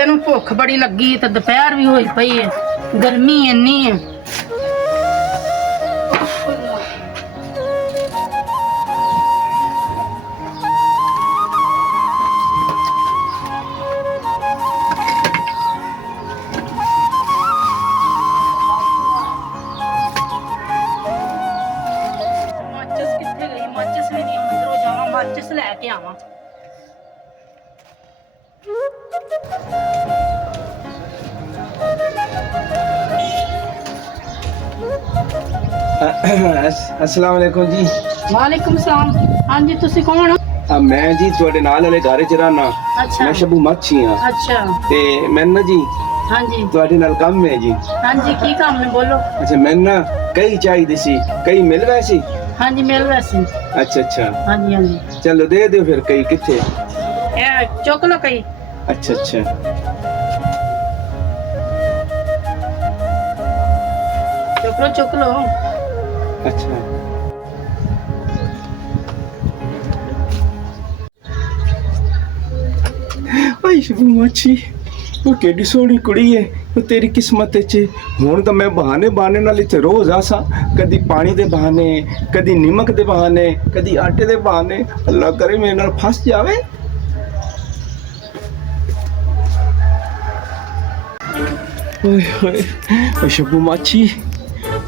ਮੁੰਡੇ ਨੂੰ ਭੁੱਖ ਬੜੀ ਲੱਗੀ ਤੇ ਦੁਪਹਿਰ ਵੀ ਹੋਈ ਪਈ ਹੈ, ਗਰਮੀ ਇੰਨੀ ਹੈ। ਮਾਚਿਸ ਕਿੱਥੇ ਗਈ? ਮਾਚਿਸ ਵੀ ਨਹੀਂ, ਅੰਦਰੋਂ ਜਾਵਾਂ ਮਾਚਿਸ ਲੈ ਕੇ ਆਵਾਂ। अस्सलाम वालेकुम जी। वालेकुम सलाम। हाँ जी, तुसी कौन हो? मैं जी ਤੁਹਾਡੇ ਨਾਲ ਵਾਲੇ ਘਰ ਚ ਰਹਿਣਾ। अच्छा मैं शबू मच्छी हाँ। अच्छा ते मैं ना जी हाँ जी ਤੁਹਾਡੇ ਨਾਲ ਕੰਮ है जी। हाँ जी, की काम है बोलो। अच्छा मैं ना कई चाहिए सी, कई मिल वैसी। हाँ जी मिल वैसे। अच्छा अच्छा हाँ जी हाँ जी, चलो दे दो फिर। कई किथे? ए चुक लो कई। अच्छा अच्छा चुक लो। अच्छा भाई शबू मच्छी वो केडी सोहनी कुड़ी है। वो तेरी किस्मत च हुण तो मैं बहाने बहाने नाल इत्थे रोज आसा। कदी पानी दे बहाने, कदी नमक दे बहाने, कदी आटे दे बहाने। अल्लाह करे मेरे नाल फस जावे। ओए होए शबू मच्छी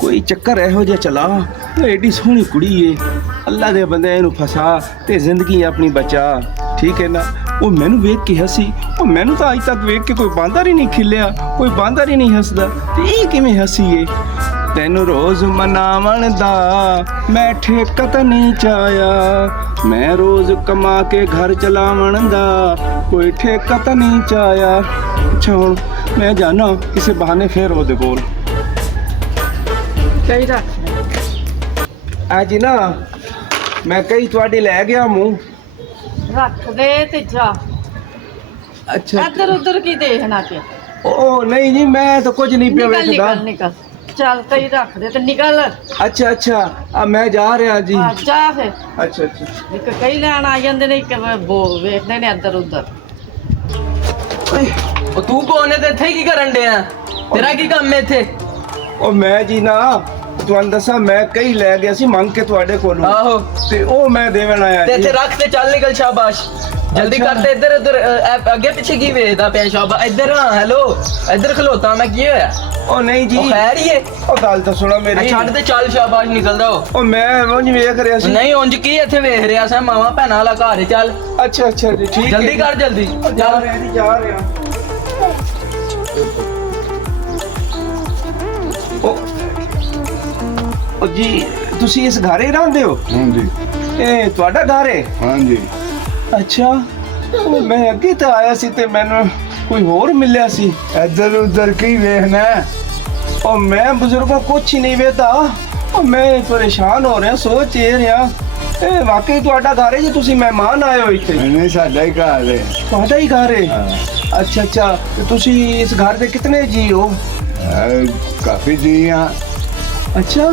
कोई चक्कर एहो जिहा चला। एडी सोहनी कुड़ी है, अल्लाह दे बंदे इहनूं फसा ते जिंदगी अपनी बचा। ठीक है ना? वो मैनू वेख के हसी। वो मैनू तो अज तक वेख के कोई बांदर ही नहीं खिलिया, कोई बांदर ही नहीं हसदा। ते ये किवें हसी है? तैनू रोज मनावण दा मैं ठेका तो नहीं चाया, मैं रोज कमा के घर चलावण दा कोई ठेका तो नहीं चाया। अच्छा हुण मैं जाना किसी बहाने फिर ओदे कोल। कई रख आज ना मैं कई तुहाडी लै गया मूंह। रख दे ते जा। अच्छा इधर उधर की देखना पे। ओ नहीं जी, मैं तो कुछ नहीं पिया निकल वेखदा। निकल निकल, चल कई रख दे ते निकल। अच्छा अच्छा अब मैं जा रहा जी। हाँ जा फिर। अच्छा अच्छा एक कई लैन आ जांदे ने, एक वो वेखदे ने इधर उधर। ਉਹ ਤੂੰ ਕੌਣ ਹੈ ਤੇ ਇੱਥੇ ਕੀ ਕਰਨ ਡਿਆ? ਤੇਰਾ ਕੀ ਕੰਮ ਹੈ ਇੱਥੇ? ਉਹ ਮੈਂ ਜੀ ਨਾ ਤੁਹਾਨੂੰ ਦੱਸਾਂ, ਮੈਂ ਕਈ ਲੈ ਗਿਆ ਸੀ ਮੰਗ ਕੇ ਤੁਹਾਡੇ ਕੋਲੋਂ। ਆਹੋ ਤੇ ਉਹ ਮੈਂ ਦੇਵਣ ਆਇਆ ਤੇ ਇੱਥੇ ਜੀ। ਰੱਖ ਤੇ ਚੱਲ ਨਿਕਲ। ਸ਼ਾਬਾਸ਼, ਜਲਦੀ ਅੱਛਾ। ਕਰ। ਤੇ ਇੱਧਰ ਉੱਧਰ ਅੱਗੇ ਪਿੱਛੇ ਕੀ ਵੇਖਦਾ ਪਿਆ? ਸ਼ਾਬਾਸ਼, ਇੱਧਰ ਆ। ਹੈਲੋ, ਇੱਧਰ ਖਲੋਤਾ ਮੈਂ। ਕੀ ਹੋਇਆ? ਉਹ ਨਹੀਂ ਜੀ, ਉਹ ਖੈਰ ਹੀ ਹੈ? ਉਹ ਗੱਲ ਤਾਂ ਸੁਣੋ ਮੇਰੀ। ਛੱਡ ਤੇ ਚੱਲ। ਸ਼ਾਬਾਸ਼, ਨਿਕਲਦਾ ਹੋ। ਉਹ ਮੈਂ ਉਂਝ ਵੇਖ ਰਿਹਾ ਸੀ। ਨਹੀਂ ਉਂਝ ਕੀ ਇੱਥੇ ਵੇਖ ਰਿਹਾ ਸਾਂ? ਮਾਵਾਂ ਭੈਣਾਂ ਵਾਲਾ ਘਰ ਹੈ। ਚੱਲ ਅੱਛਾ ਅੱਛਾ ਜੀ, ਠੀਕ ਹੈ। ਜਲਦੀ ਕਰ, ਜਲਦੀ ਜਾ ਚੱਲ। ਰਿਹਾ ਜੀ, ਜਾ ਰਿਹਾ। ਉਹ ਜੀ ਤੁਸੀਂ ਇਸ ਘਰੇ ਰਹਿੰਦੇ ਹੋ? ਹਾਂਜੀ ਇਹ ਤੁਹਾਡਾ ਘਰ ਹੈ? ਹਾਂਜੀ ਅੱਛਾ, ਉਹ ਮੈਂ ਅੱਗੇ ਤਾਂ ਆਇਆ ਸੀ ਤੇ ਮੈਨੂੰ ਕੋਈ ਹੋਰ ਮਿਲਿਆ ਸੀ। ਇੱਧਰ ਉੱਧਰ ਕੀ ਵੇਖਣਾ ਹੈ? ਉਹ ਮੈਂ ਬਜ਼ੁਰਗੋਂ ਕੁਛ ਹੀ ਨਹੀਂ ਵੇਖਦਾ। ਉਹ ਮੈਂ ਪਰੇਸ਼ਾਨ ਹੋ ਰਿਹਾ, ਸੋਚ ਇਹ ਰਿਹਾ ਇਹ ਵਾਕਈ ਤੁਹਾਡਾ ਘਰ ਹੈ ਜੀ? ਤੁਸੀਂ ਮਹਿਮਾਨ ਆਏ ਹੋ ਇੱਥੇ? ਨਹੀਂ, ਸਾਡਾ ਹੀ ਘਰ ਹੈ। ਤੁਹਾਡਾ ਹੀ ਘਰ ਹੈ? ਹਾਂ। ਅੱਛਾ ਅੱਛਾ, ਤੇ ਤੁਸੀਂ ਇਸ ਘਰ ਦੇ ਕਿਤਨੇ ਜੀ ਹੋ? ਕਾਫੀ ਜੀ ਹਾਂ। ਅੱਛਾ,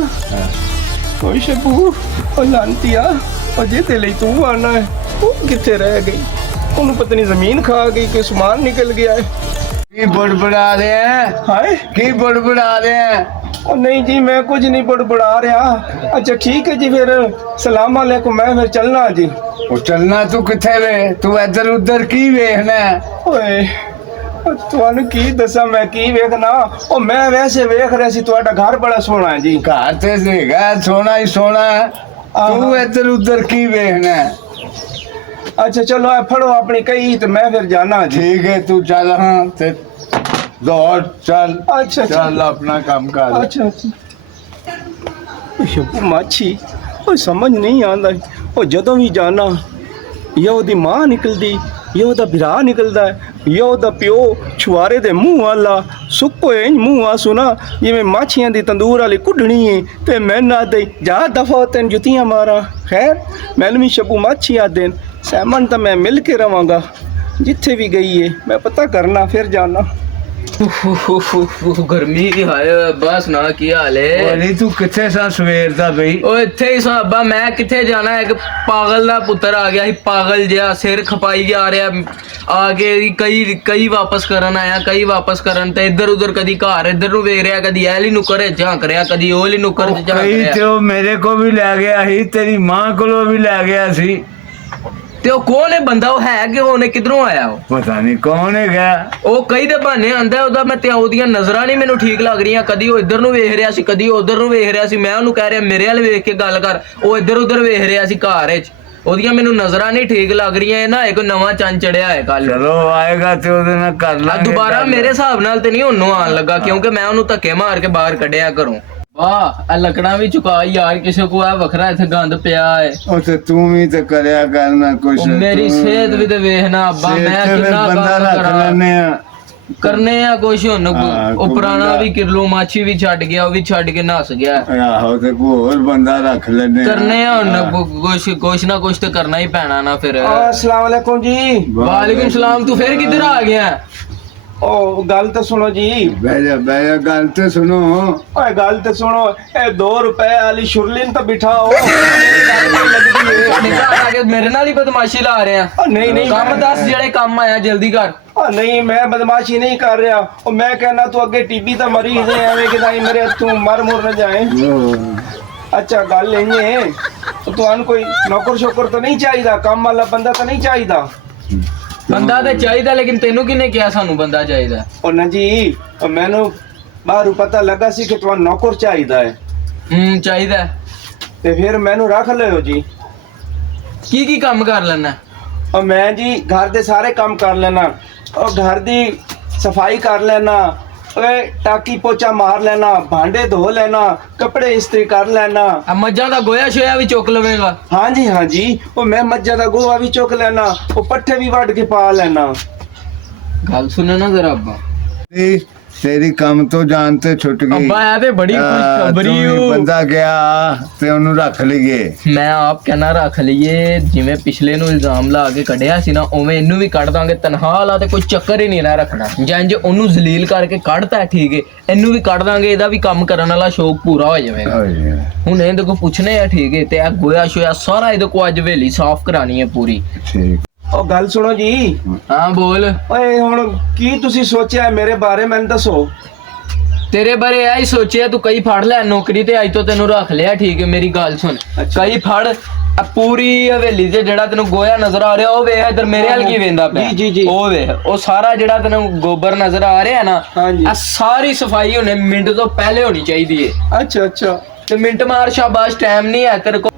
ਕੋਈ ਸ਼ਬੂ ਉਹ ਲਾਂਤੀਆ, ਉਹ ਜਿਹਦੇ ਲਈ ਤੂੰ ਆਣਾ ਹੈ ਉਹ ਕਿੱਥੇ ਰਹਿ ਗਈ? ਉਹਨੂੰ ਪਤਾ ਨਹੀਂ ਜ਼ਮੀਨ ਖਾ ਗਈ ਕਿ ਸਮਾਨ ਨਿਕਲ ਗਿਆ ਹੈ। ਕੀ ਬੜਬੜਾ ਰਹੇ ਹੈ? ਹਾਏ, ਕੀ ਬੜਬੜਾ ਰਹੇ ਹੈ? ਉਹ ਨਹੀਂ ਜੀ, ਮੈਂ ਕੁਝ ਨਹੀਂ ਬੜਬੜਾ ਰਿਹਾ। ਅੱਛਾ ਠੀਕ ਹੈ ਜੀ, ਫਿਰ ਸਲਾਮ अलैकुम, मैं फिर चलना जी। ਉਹ ਚੱਲਣਾ ਤੂੰ ਕਿੱਥੇ ਵੇ? ਤੂੰ ਇੱਧਰ ਉੱਧਰ ਕੀ ਵੇਖਣਾ ਹੈ? ਓਏ ਤੁਹਾਨੂੰ ਕੀ ਦੱਸਾਂ ਮੈਂ ਕੀ ਵੇਖਣਾ? ਉਹ ਮੈਂ ਵੈਸੇ ਵੇਖ ਰਿਹਾ ਸੀ ਤੁਹਾਡਾ ਘਰ ਬੜਾ ਸੋਹਣਾ ਹੈ ਜੀ। ਘਰ ਤੇ ਹੈਗਾ ਸੋਹਣਾ ਹੀ ਸੋਹਣਾ ਹੈ। ਤੂੰ ਇੱਧਰ ਉੱਧਰ ਕੀ ਵੇਖਣਾ ਹੈ? ਅੱਛਾ ਚਲੋ ਇਹ ਫੜੋ ਆਪਣੀ ਕਹੀ ਤੇ ਮੈਂ ਫਿਰ ਜਾਣਾ ਜੀ। ਠੀਕ ਹੈ, ਤੂੰ ਚੱਲ। ਹਾਂ ਤੇ ਦੌੜ ਚੱਲ। ਅੱਛਾ ਚੱਲ ਆਪਣਾ ਕੰਮ ਕਰ। ਅੱਛਾ ਅੱਛਾ, ਸ਼ਬੂ ਮਾਛੀ ਉਹ ਸਮਝ ਨਹੀਂ ਆਉਂਦਾ। ਉਹ ਜਦੋਂ ਵੀ ਜਾਣਾ ਜਾਂ ਉਹਦੀ ਮਾਂ ਨਿਕਲਦੀ, ਜਾਂ ਉਹਦਾ ਭਰਾ ਨਿਕਲਦਾ ਹੈ, ਜਾਂ ਉਹਦਾ ਪਿਓ ਛੁਆਰੇ ਦੇ ਮੂੰਹ ਵਾਲਾ ਸੁੱਕੋ ਇੰਜ ਮੂੰਹ ਆ ਸੁਣਾ ਜਿਵੇਂ ਮਾਛੀਆਂ ਦੀ ਤੰਦੂਰ ਵਾਲੀ ਕੁੱਢਣੀ ਹੈ। ਤੇ ਮੈਂ ਨਾ ਦੇ ਜਾ ਦਫਾ ਤੈਨੂੰ ਜੁੱਤੀਆਂ ਮਾਰਾਂ। ਖੈਰ ਮੈਨੂੰ ਵੀ ਸ਼ਬੂ ਮਾਛੀ ਆ ਦੇਣ ਸਹਿਮਨ ਤਾਂ ਮੈਂ ਮਿਲ ਕੇ ਰਵਾਂਗਾ। ਜਿੱਥੇ ਵੀ ਗਈ ਹੈ ਮੈਂ ਪਤਾ ਕਰਨਾ ਫਿਰ ਜਾਣਾ। ਗਰਮੀ ਦੀ ਹਾਏ ਬਸ ਨਾ ਕੀ ਹਾਲ ਏ ਨਹੀਂ ਤੂੰ ਕਿੱਥੇ ਸਾਂ ਸਵੇਰ ਦਾ ਬਈ ਉਹ ਇੱਥੇ ਹੀ ਸਾਬਾ ਮੈਂ ਕਿੱਥੇ ਜਾਣਾ ਇੱਕ ਪਾਗਲ ਦਾ ਪੁੱਤਰ ਆ ਗਿਆ ਸੀ ਪਾਗਲ ਜਿਹਾ ਸਿਰ ਖਪਾਈ ਜਾ ਰਿਹਾ ਆ ਕੇ ਕਈ ਵਾਪਸ ਕਰਨ ਆਇਆ ਕਈ ਵਾਪਸ ਕਰਨ ਤੇ ਇੱਧਰ ਉੱਧਰ ਕਦੀ ਘਰ ਇੱਧਰ ਨੂੰ ਵੇਖ ਰਿਹਾ ਕਦੀ ਐਲੀ ਨੁੱਕਰ ਝਾਂਕ ਰਿਹਾ ਕਦੀ ਉਹ ਲਈ ਨੁੱਕਰ ਚ ਝਾਂਕ ਕਈ ਰਿਹਾ ਤੇ ਉਹ ਮੇਰੇ ਕੋ ਵੀ ਲੈ ਗਿਆ ਸੀ ਤੇਰੀ ਮਾਂ ਕੋਲੋਂ ਵੀ ਲੈ ਗਿਆ ਸੀ ਤੇ ਉਹ ਕੌਣ ਹੈ ਬੰਦਾ ਉਹ ਹੈ ਕਿ ਉਹਨੇ ਕਿਧਰੋਂ ਆਇਆ ਉਹ ਪਤਾ ਨਹੀਂ ਕੌਣ ਹੈਗਾ ਉਹ ਕਈ ਦੇ ਬਹਾਨੇ ਆਂਦਾ ਉਹਦਾ ਮੈਂ ਤੇ ਉਹਦੀਆਂ ਨਜ਼ਰਾਂ ਨਹੀਂ ਮੈਨੂੰ ਠੀਕ ਲੱਗ ਰਹੀਆਂ ਕਦੀ ਉਹ ਇੱਧਰ ਨੂੰ ਵੇਖ ਰਿਹਾ ਸੀ ਕਦੀ ਉਧਰ ਨੂੰ ਵੇਖ ਰਿਹਾ ਸੀ ਮੈਂ ਉਹਨੂੰ ਕਹਿ ਰਿਹਾ ਮੇਰੇ ਵੱਲ ਵੇਖ ਕੇ ਗੱਲ ਕਰ ਉਹ ਇੱਧਰ ਉੱਧਰ ਵੇਖ ਰਿਹਾ ਸੀ ਘਰ ਵਿੱਚ ਉਹਦੀਆਂ ਮੈਨੂੰ ਨਜ਼ਰਾਂ ਨਹੀਂ ਠੀਕ ਲੱਗ ਰਹੀਆਂ ਇਹ ਨਾ ਇੱਕ ਨਵਾਂ ਚੰਨ ਚੜਿਆ ਹੈ ਕੱਲ ਚਲੋ ਆਏਗਾ ਤੇ ਉਹਦੇ ਨਾਲ ਕਰ ਲਾਂਗੇ ਦੁਬਾਰਾ ਗੱਲ। ਮੇਰੇ ਹਿਸਾਬ ਨਾਲ ਤੇ ਨਹੀਂ ਉਹਨੂੰ ਆਣ ਲੱਗਾ ਕਿਉਂਕਿ ਮੈਂ ਉਹਨੂੰ ਧੱਕੇ ਮਾਰ ਕੇ ਬਾਹਰ ਕੱਢਿਆ ਘਰੋਂ ਵਾਹ ਆ ਲੱਕੜਾਂ ਵੀ ਚੁਕਾ ਯਾਰ ਕਿਸੇ ਕੋ ਆ ਵੱਖਰਾ ਇੱਥੇ ਗੰਦ ਪਿਆ ਹੈ ਉਹ ਤੇ ਤੂੰ ਵੀ ਤੇ ਕਰਿਆ ਕਰਨਾ ਕੁਛ ਉਹ ਮੇਰੀ ਸਿਹਤ ਵੀ ਤੇ ਵੇਖਣਾ ਅੱਬਾ ਮੈਂ ਕਿੰਨਾ ਬੰਦਾ ਕੰਮ ਰੱਖ ਕਰਾਂ ਲੈਨੇ ਆ ਕਰਨੇ ਆ ਕੁਛ ਹੁਣ ਹਾਂ, ਉਹ ਪੁਰਾਣਾ ਬੰਦਾ- ਵੀ ਕਿਰਲੋ ਮਾਛੀ ਵੀ ਛੱਡ ਗਿਆ ਉਹ ਵੀ ਛੱਡ ਕੇ ਨੱਸ ਗਿਆ ਆਹੋ ਤੇ ਕੋਈ ਹੋਰ ਬੰਦਾ ਰੱਖ ਲੈਨੇ ਕਰਨੇ ਆ ਹੁਣ ਕੁਛ ਨਾ ਕੁਛ ਤੇ ਕਰਨਾ ਹੀ ਪੈਣਾ ਨਾ ਫਿਰ अस्सलाम वालेकुम जी ਵਾਲੇਕੁਮ ਸਲਾਮ ਤੂੰ ਫਿਰ ਕਿੱਧਰ ਆ ਗਿਆ ओ गल तो सुनो जी ਬਹਿ ਜਾ ਗੱਲ ਤੇ ਸੁਣੋ ओए गल तो सुनो ए 2 रुपए वाली शुरलिन तो बिठाओ लगदी है ਸਾਡੇ ਘਰ ਆ ਕੇ ਮੇਰੇ ਨਾਲ ਹੀ ਬਦਮਾਸ਼ੀ ਲਾ ਰਹੇ ਆ नहीं नहीं ਕੰਮ ਦੱਸ ਜਿਹੜੇ ਕੰਮ ਆਇਆ ਜਲਦੀ ਕਰ नहीं मैं बदमाशी नहीं कर रहा और मैं कहना तू अगे टीबी का मरीज है एवें कि ताई मेरे तू मर मुर न जाए अच्छा गल इं है तो तुहानू कोई नौकर शोकर तो नहीं चाहिए काम वाला बंदा तो नहीं चाहिए ਬੰਦਾ ਤੇ ਚਾਹੀਦਾ ਲੇਕਿਨ ਤੈਨੂੰ ਕਿਹਨੇ ਕਿਹਾ ਸਾਨੂੰ ਬੰਦਾ ਚਾਹੀਦਾ ओ ना जी मैनू बाहरों पता लगा सी कि तुहानू नौकर चाहिए है ਚਾਹੀਦਾ ते फिर मैनू रख लियो जी ਕੀ ਕੰਮ ਕਰ ਲੈਣਾ और मैं जी घर दे सारे काम कर लेना और घर दी सफाई कर लेना ओए टाकी पोचा मार लेना भांडे धो लेना कपड़े इस्त्री कर लेना ਆ ਮੱਝਾਂ ਦਾ ਗੋਇਆ ਸ਼ੋਇਆ ਵੀ ਚੁੱਕ ਲਵੇਂਗਾ हाँ जी और मैं मज्जा दा गोवा भी चुक लेना और पट्ठे भी वड के पा लेना ਗੱਲ ਸੁਣੋ ਨਾ ਜ਼ਰਾ ਅੱਬਾ ਨਹੀਂ, ਤੇਰੀ ਕੰਮ ਤੋਂ ਜਾਨ ਤੇ ਛੁੱਟ ਗਈ ਅੱਬਾ ਇਹ ਤੇ ਬੜੀ ਖੁਸ਼ਖਬਰੀ ਤੂੰ ਵੀ ਓ ਬੰਦਾ ਗਿਆ ਤੇ ਉਹਨੂੰ ਰੱਖ ਲਈਏ ਮੈਂ ਆਪ ਕਹਿਣਾ ਰੱਖ ਲਈਏ ਜਿਵੇਂ ਪਿਛਲੇ ਨੂੰ ਇਲਜ਼ਾਮ ਲਾ ਕੇ ਕੱਢਿਆ ਸੀ ਨਾ ਉਵੇਂ ਇਹਨੂੰ ਵੀ ਕੱਢ ਦਾਂਗੇ ਤਨਖਾਹ ਵਾਲਾ ਤੇ ਕੋਈ ਚੱਕਰ ਹੀ ਨਹੀਂ ਨਾ ਰੱਖਣਾ ਜੇ ਉਹਨੂੰ ਜ਼ਲੀਲ ਕਰਕੇ ਕੱਢਤਾ ਠੀਕ ਹੈ ਇਹਨੂੰ ਵੀ ਕੱਢ ਦਾਂਗੇ ਇਹਦਾ ਵੀ ਕੰਮ ਕਰਨ ਵਾਲਾ ਸ਼ੌਕ ਪੂਰਾ ਹੋ ਜਾਵੇਗਾ ਹੁਣ ਇਹਦੇ ਕੋ ਪੁੱਛਨੇ ਆ ਠੀਕ ਹੈ ਤੇ ਆ ਗੋਇਆ ਸ਼ੋਇਆ ਸਾਰਾ ਇਹਦੇ ਕੋ ਅੱਜ ਹਵੇਲੀ ਸਾਫ਼ ਕਰਾਣੀ ਹੈ ਪੂਰੀ ਠੀਕ और गल सुनो जी ਹਾਂ ਬੋਲ ओए हुन की तुसी सोचा है मेरे बारे में दसो ਤੇਰੇ ਬਾਰੇ ਆਈ ਸੋਚਿਆ ਤੂੰ ਕਈ ਫੜ ਲੈ ਨੌਕਰੀ ਤੇ ਅੱਜ ਤੋਂ ਤੈਨੂੰ ਰੱਖ ਲਿਆ ਠੀਕ ਹੈ ਮੇਰੀ ਗੱਲ ਸੁਣ ਅੱਛਾ। ਕਈ ਫੜ ਆ ਪੂਰੀ ਹਵੇਲੀ ਤੇ ਜਿਹੜਾ ਤੈਨੂੰ ਗੋਇਆ ਨਜ਼ਰ ਆ ਰਿਹਾ ਉਹ ਵੇਖ ਇਧਰ ਮੇਰੇ ਵੱਲ ਕੀ ਵੇਂਦਾ ਪਿਆ ਜੀ। ਉਹ ਵੇਖ ਉਹ ਸਾਰਾ ਜਿਹੜਾ ਤੈਨੂੰ ਗੋਬਰ ਨਜ਼ਰ ਆ ਰਿਹਾ ਨਾ ਹਾਂਜੀ। ਆ ਸਾਰੀ ਸਫਾਈ ਹੋਣੇ ਮਿੰਟ ਤੋਂ ਪਹਿਲੇ ਹੋਣੀ ਚਾਹੀਦੀ ਹੈ अच्छा ਤੇ ਮਿੰਟ ਮਾਰ ਸ਼ਾਬਾਸ਼ ਟਾਈਮ ਨਹੀਂ ਹੈ ਤੇਰੇ ਕੋਲ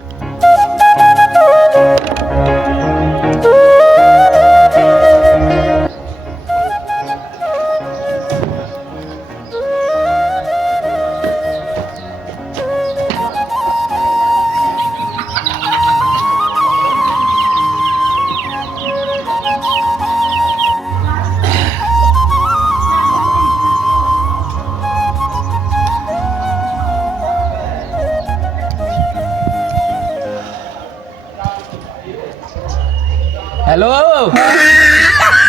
ਹੈਲੋ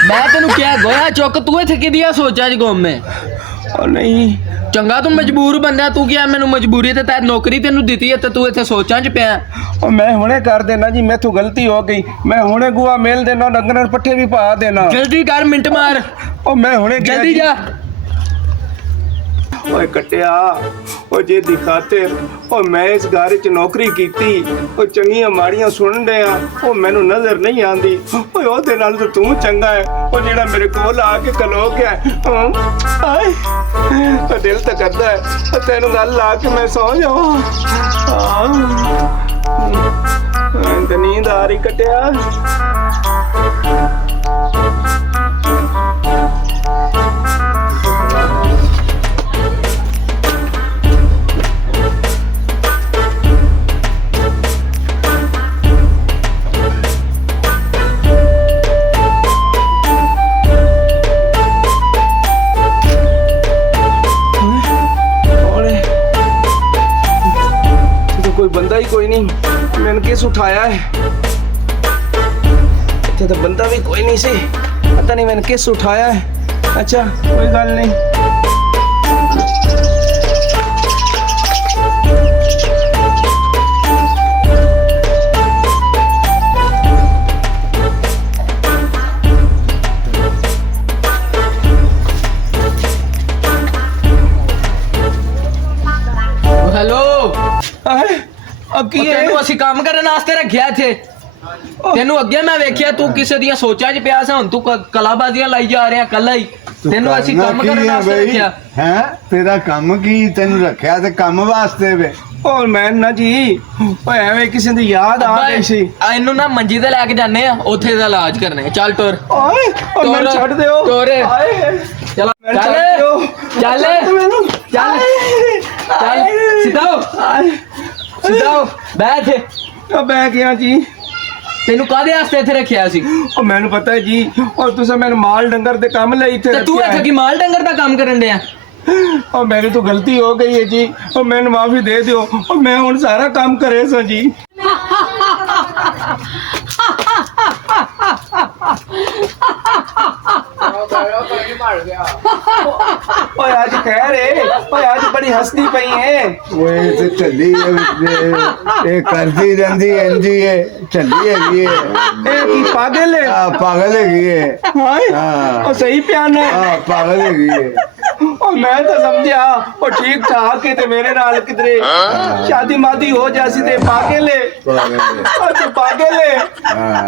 ਮੈਂ ਤੈਨੂੰ ਕਿਹਾ ਗੋਇਆ ਚੁੱਕ ਤੂੰ ਇੱਥੇ ਕਿਦੀਆਂ ਸੋਚਾਂ ਚ ਗੁੰਮ ਹੈ और नहीं ਚੰਗਾ ਤੂੰ ਮਜਬੂਰ ਬੰਦਾ ਤੂੰ ਕਿਹਾ ਮੈਨੂੰ ਮਜਬੂਰੀ ਤੇ ਤੈ ਨੌਕਰੀ ਤੈਨੂੰ ਦਿੱਤੀ ਹੈ ਤੇ ਤੂੰ ਇੱਥੇ ਸੋਚਾਂ ਚ ਪਿਆ और मैं हुने कर देना जी मैं तो गलती हो गई मैं हुने गुआ मेल देना डंगर और पट्ठे भी पा देना ਜਲਦੀ ਕਰ ਮਿੰਟ ਮਾਰ और मैं हुने गया ਜਲਦੀ जी। ਜਾ ओए कटिया ओ जे दिखाते ओ मैं इस घर च नौकरी कीती ओ चंगियां माड़ियां सुन रहा ओ मैनू नजर नहीं आंदी ओए ओदे नाल तो तू चंगा है ओ जेड़ा मेरे कोल आके खलो गया आए ओ दिल तो करदा है ओ तेनू गल ला के मैं सो जावां ते नींद आ रही कटिया कोई बंदा ही कोई नहीं मैंने किस उठाया है इतने तो बंदा भी कोई नहीं सी पता नहीं मैंने किस उठाया है अच्छा कोई गल नहीं ਕੀ ਹੈ? ਤੈਨੂੰ ਅਸੀਂ ਕੰਮ ਕਰਨ ਵਾਸਤੇ ਰੱਖਿਆ ਇੱਥੇ। ਤੈਨੂੰ ਅੱਗੇ ਮੈਂ ਵੇਖਿਆ ਤੂੰ ਕਿਸੇ ਦੀਆਂ ਸੋਚਾਂ 'ਚ ਪਿਆ ਸੀ, ਹੁਣ ਤੂੰ ਕਲਾਬਾਜ਼ੀਆਂ ਲਾਈ ਜਾ ਰਿਹਾ ਕੱਲਾ ਹੀ। ਤੈਨੂੰ ਅਸੀਂ ਕੰਮ ਕਰਨ ਵਾਸਤੇ ਰੱਖਿਆ। ਹੈ ਤੇਰਾ ਕੰਮ ਕੀ? ਤੈਨੂੰ ਰੱਖਿਆ ਤੇ ਕੰਮ ਵਾਸਤੇ ਵੇ। ਔਰ ਮੈਂ ਨਾ ਜੀ ਓਏ ਐਵੇਂ ਕਿਸੇ ਦੀ ਯਾਦ ਆ ਗਈ ਸੀ। ਇਹਨੂੰ ਨਾ ਮੰਜੀ ਤੇ ਲੈ ਕੇ ਜਾਂਦੇ ਆ, ਉੱਥੇ ਦਾ ਇਲਾਜ ਕਰਨੇ। ਚੱਲ ਟੁਰ ਓਏ ਓ ਮੈਨੂੰ ਛੱਡ ਦਿਓ। ਟੁਰ। ਹਾਏ ਚੱਲ ਮੈਨੂੰ ਚੱਲ ਛੱਡ ਦਿਓ। ਚੱਲ ਛੱਡ ਮੈਨੂੰ। ਚੱਲ ਚੱਲ ਸਿੱਧਾ ਹੋ, ਸਿੱਧਾ ਹੋ, ਬੈਠ। ਓ ਬੈ ਗਿਆ ਜੀ। ਤੈਨੂੰ ਕਾਹਦੇ ਵਾਸਤੇ ਇੱਥੇ ਰੱਖਿਆ ਸੀ? ਉਹ ਮੈਨੂੰ ਪਤਾ ਹੈ ਜੀ। ਔਰ ਤੁਸੀਂ ਮੈਨੂੰ ਮਾਲ ਡੰਗਰ ਦੇ ਕੰਮ ਲਈ ਇੱਥੇ ਤੇ ਤੂੰ ਰੱਖਿਆ ਇੱਥੇ ਹੈ। ਕੀ ਮਾਲ ਡੰਗਰ ਦਾ ਕੰਮ ਕਰਨ ਡਿਆ? और मेरी तो गलती हो गई है जी। और मैंने माफी दे दो। और मैं हूँ सारा काम करे सो जी। ओए आज कह रहे ओए आज बड़ी हंसती पई है। ਓਏ ਤੇ ਝੱਲੀ ਇਹ ਕਰਦੀ ਰਹਿੰਦੀ ਇੰਜੀ ਹੈ, ਝੱਲੀ ਹੈਗੀ ਹੈ। ए की पागल है। ਆ ਪਾਗਲ ਹੈਗੀ ਹੈ। हाय हाँ। और सही प्यान है। ਆ ਪਾਗਲ ਹੈਗੀ ਹੈ। और मैं तो समझा और ठीक ठाक के ते मेरे नाल किधरे शादी मादी हो जासी ते पागल है। ਪਾਗਲ ਹੈ। और तू पागल है। ਹਾਂ।